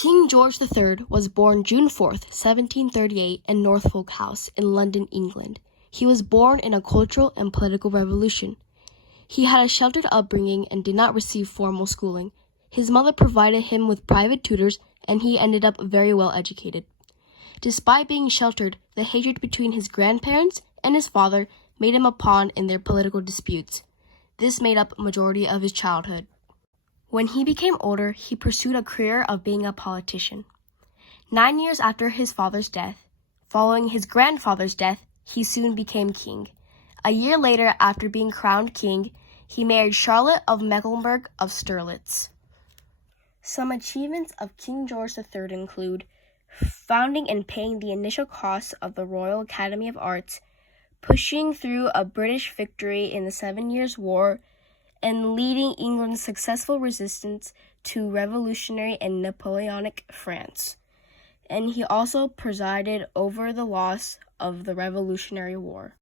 King George III was born June 4th, 1738 in Norfolk House in London, England. He was born in a cultural and political revolution. He had a sheltered upbringing and did not receive formal schooling. His mother provided him with private tutors, and he ended up very well educated. Despite being sheltered, the hatred between his grandparents and his father made him a pawn in their political disputes. This made up a majority of his childhood. When he became older, he pursued a career of being a politician. 9 years after his father's death, following his grandfather's death, he soon became king. A year later, after being crowned king, he married Charlotte of Mecklenburg of Sturlitz. Some achievements of King George III include founding and paying the initial costs of the Royal Academy of Arts, pushing through a British victory in the 7 Years' War, and leading England's successful resistance to revolutionary and Napoleonic France. And he also presided over the loss of the Revolutionary War.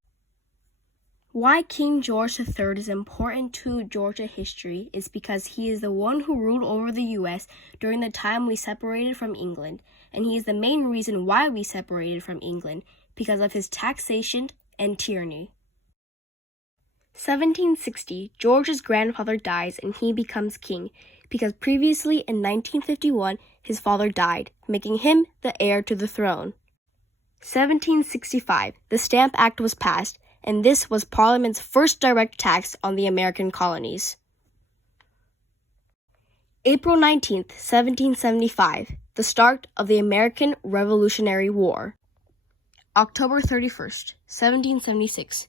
Why King George III is important to Georgia history is because he is the one who ruled over the U.S. during the time we separated from England, and he is the main reason why we separated from England, because of his taxation and tyranny. 1760, George's grandfather dies and he becomes king, because previously in 1951, his father died, making him the heir to the throne. 1765, the Stamp Act was passed, and this was Parliament's first direct tax on the American colonies. April 19, 1775, the start of the American Revolutionary War. October 31st, 1776,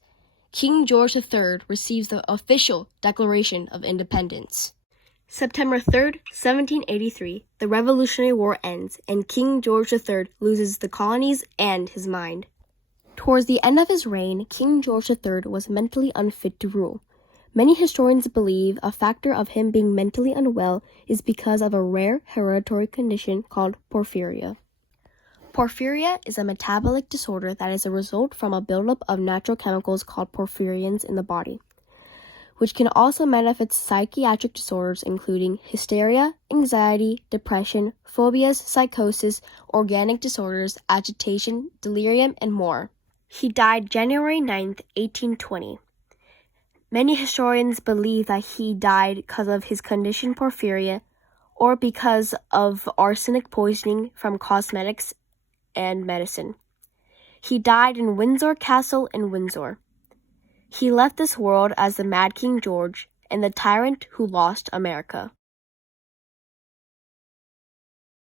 King George III receives the official Declaration of Independence. September 3rd, 1783, the Revolutionary War ends, and King George III loses the colonies and his mind. Towards the end of his reign, King George III was mentally unfit to rule. Many historians believe a factor of him being mentally unwell is because of a rare hereditary condition called porphyria. Porphyria is a metabolic disorder that is a result from a buildup of natural chemicals called porphyrins in the body, which can also manifest psychiatric disorders including hysteria, anxiety, depression, phobias, psychosis, organic disorders, agitation, delirium, and more. He died January 9, 1820. Many historians believe that he died because of his condition porphyria or because of arsenic poisoning from cosmetics and medicine. He died in Windsor Castle in Windsor. He left this world as the Mad King George and the tyrant who lost America.